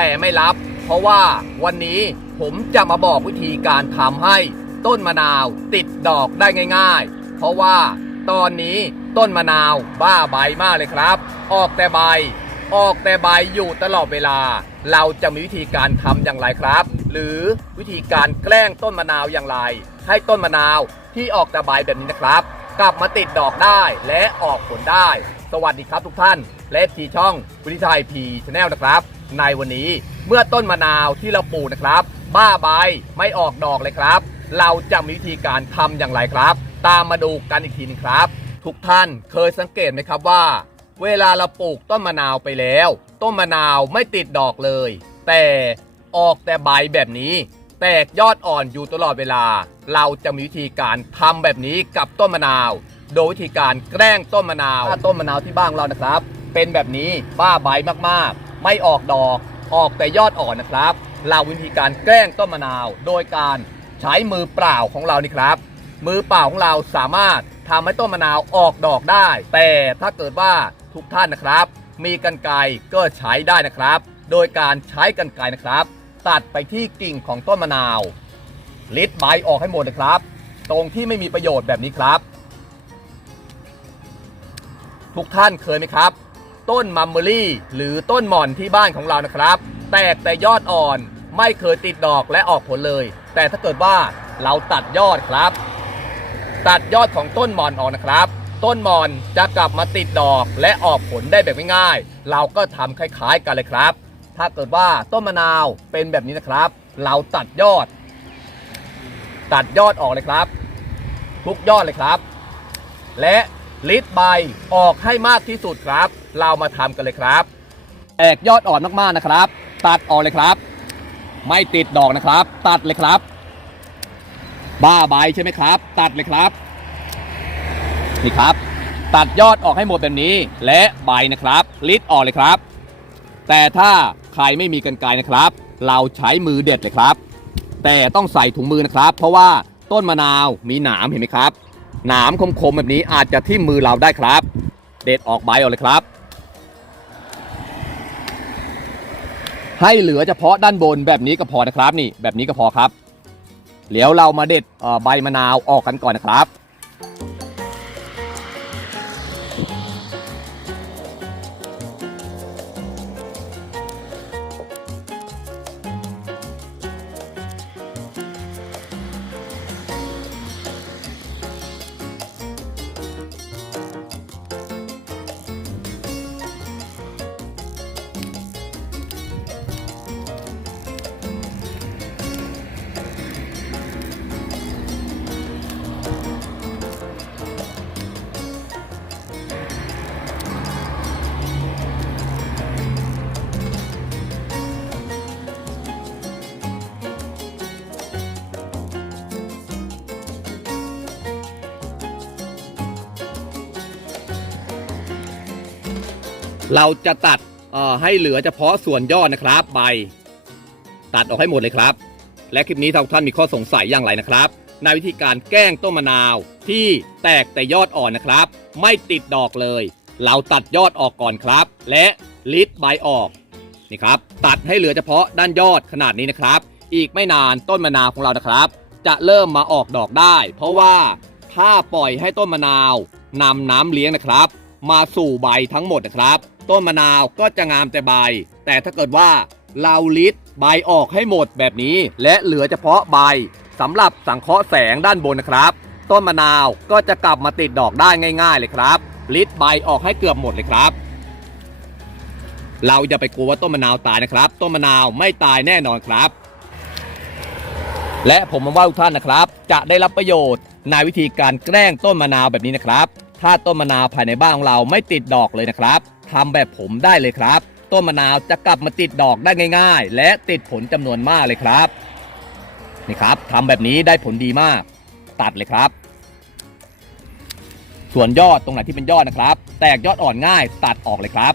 แต่ไม่ลับ เพราะว่าวันนี้ผมจะมาบอกวิธีการทำให้ต้นมะนาวติดดอกได้ง่าย ๆ เพราะว่าตอนนี้ต้นมะนาวบ้าใบมากเลยครับ ออกแต่ใบ ออกแต่ใบอยู่ตลอดเวลา เราจะมีวิธีการทำอย่างไรครับ หรือวิธีการแกล้งต้นมะนาวอย่างไร ให้ต้นมะนาวที่ออกแต่ใบแบบนี้นะครับ กลับมาติดดอกได้และออกผลได้ สวัสดีครับทุกท่าน และทีช่องวิทิไทยพีชแนลนะครับ ในวันนี้เมื่อต้นมะนาวที่เราปลูกนะครับ บ้าใบไม่ออกดอกเลยครับ เราจะมีวิธีการทำอย่างไรครับ ตามมาดูกันอีกทีนึงครับ ทุกท่านเคยสังเกตไหมครับว่า เวลาเราปลูกต้นมะนาวไปแล้ว ต้นมะนาวไม่ติดดอกเลย แต่ออกแต่ใบแบบนี้ แตกยอดอ่อนอยู่ตลอดเวลา เราจะมีวิธีการทำแบบนี้กับต้นมะนาว โดยวิธีการแกล้งต้นมะนาวถ้าต้นมะนาวที่บ้านเรานะครับ เป็นแบบนี้บ้าใบมากๆ ไม่ออกดอกออกแต่ยอดอ่อนนะครับ เราวิธีการแกล้งต้นมะนาว โดยการใช้มือเปล่าของเรานี่ครับ มือเปล่าของเราสามารถทำให้ต้นมะนาวออกดอกได้ แต่ถ้าเกิดว่าทุกท่านนะครับ มีกันไกรก็ใช้ได้นะครับ โดยการใช้กันไกรนะครับ ตัดไปที่กิ่งของต้นมะนาวลิดใบออกให้หมดเลยครับ ตรงที่ไม่มีประโยชน์แบบนี้ครับ ทุกท่านเคยไหมครับ ต้นมัมเบอรี่หรือต้นหม่อนที่บ้านของเรานะครับ แตกแต่ยอดอ่อนไม่เคยติดดอกและออกผลเลย แต่ถ้าเกิดว่าเราตัดยอดครับ ตัดยอดของต้นหม่อนออกนะครับ ต้นหม่อนจะกลับมาติดดอกและออกผลได้แบบง่ายๆ เราก็ทำคล้ายๆกันเลยครับ ถ้าเกิดว่าต้นมะนาวเป็นแบบนี้นะครับ เราตัดยอด ตัดยอดออกเลยครับ ทุกยอดเลยครับ และ ลิดใบออกให้มากที่สุดครับ เรามาทำกันเลยครับ แตกยอดอ่อนมากๆนะครับ ตัดออกเลยครับ ไม่ติดดอกนะครับ ตัดเลยครับ บ้าใบใช่ไหมครับ ตัดเลยครับ นี่ครับ ตัดยอดออกให้หมดแบบนี้ และใบนะครับ ลิดออกเลยครับ แต่ถ้าใครไม่มีกันไกรนะครับ เราใช้มือเด็ดเลยครับ แต่ต้องใส่ถุงมือนะครับ เพราะว่าต้นมะนาวมีหนามเห็นไหมครับ หนามคมๆแบบนี้อาจจะทิ่มมือเราได้ครับ เด็ดออกใบออกเลยครับ ให้เหลือเฉพาะด้านบนแบบนี้ก็พอนะครับนี่แบบนี้ก็พอครับเดี๋ยวเรามาเด็ดใบมะนาวออกกันก่อนนะครับ เราจะตัดให้เหลือเฉพาะส่วนยอดนะครับ ใบ ตัดออกให้หมดเลยครับ และคลิปนี้ถ้านท่านมีข้อสงสัยอย่างไรนะครับ ในวิธีการแกล้งต้นมะนาวที่แตกแต่ยอดอ่อนนะครับ ไม่ติดดอกเลย เราตัดยอดออกก่อนครับ และลิดใบออกนี่ครับ ตัดให้เหลือเฉพาะด้านยอดขนาดนี้นะครับ อีกไม่นานต้นมะนาวของเรานะครับ จะเริ่มมาออกดอกได้ เพราะว่าถ้าปล่อยให้ต้นมะนาวนำน้ำเลี้ยงนะครับ มาสู่ใบทั้งหมดนะครับ ต้นมะนาวก็จะงามแต่ใบ แต่ถ้าเกิดว่าเราลิดใบออกให้หมดแบบนี้ และเหลือเฉพาะใบสำหรับสังเคราะห์แสงด้านบนนะครับ ต้นมะนาวก็จะกลับมาติดดอกได้ง่าย ๆ เลยครับลิดใบออกให้เกือบหมดเลยครับ เราอย่าไปกลัวว่าต้นมะนาวตายนะครับ ต้นมะนาวไม่ตายแน่นอนครับ และผมมว่าทุกท่านนะครับ จะได้รับประโยชน์ในวิธีการแกล้งต้นมะนาวแบบนี้นะครับ ถ้าต้นมะนาวภายในบ้านของเราไม่ติดดอกเลยนะครับ ทำแบบผมได้เลยครับ ต้นมะนาวจะกลับมาติดดอกได้ง่าย ๆ และติดผลจำนวนมากเลยครับนี่ครับทำแบบนี้ได้ผลดีมาก ตัดเลยครับ ส่วนยอดตรงไหนที่เป็นยอดนะครับ แตกยอดอ่อนง่ายตัดออกเลยครับ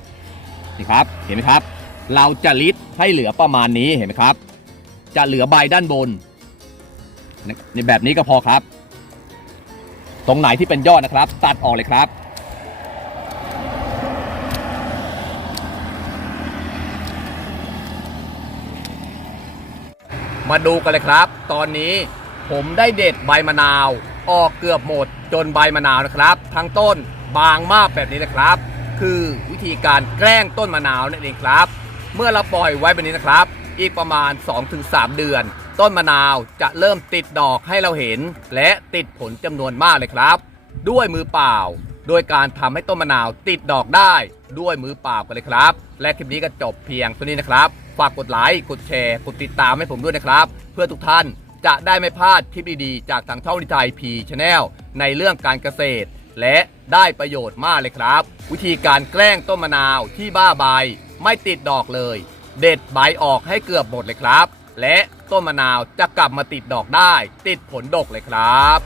นี่ครับเห็นไหมครับ เราจะลิดให้เหลือประมาณนี้เห็นไหมครับ จะเหลือใบด้านบนในแบบนี้ก็พอครับ ตรงไหนที่เป็นยอดนะครับ ตัดออกเลยครับ มาดูกันเลยครับ ตอนนี้ผมได้เด็ดใบมะนาว ออกเกือบหมดจนใบมะนาวนะครับ ทั้งต้นบางมากแบบนี้นะครับ คือวิธีการแกล้งต้นมะนาวนั่นเองครับ เมื่อเราปล่อยไว้แบบนี้นะครับ อีกประมาณ 2-3 เดือน ต้นมะนาวจะเริ่มติดดอกให้เราเห็น และติดผลจำนวนมากเลยครับ ด้วยมือเปล่า โดยการทำให้ต้นมะนาวติดดอกได้ด้วยมือเปล่ากันเลยครับ และคลิปนี้ก็จบเพียงเท่านี้นะครับ ฝากกดไลค์กดแชร์ กดติดตามให้ผมด้วยนะครับ เพื่อทุกท่านจะได้ไม่พลาดคลิปดีๆ จากทางช่องดิไทยพีชแนลในเรื่องการเกษตร และได้ประโยชน์มากเลยครับ วิธีการแกล้งต้นมะนาวที่บ้าใบไม่ติดดอกเลย เด็ดใบออกให้เกือบหมดเลยครับ และต้นมะนาวจะกลับมาติดดอกได้ ติดผลดกเลยครับ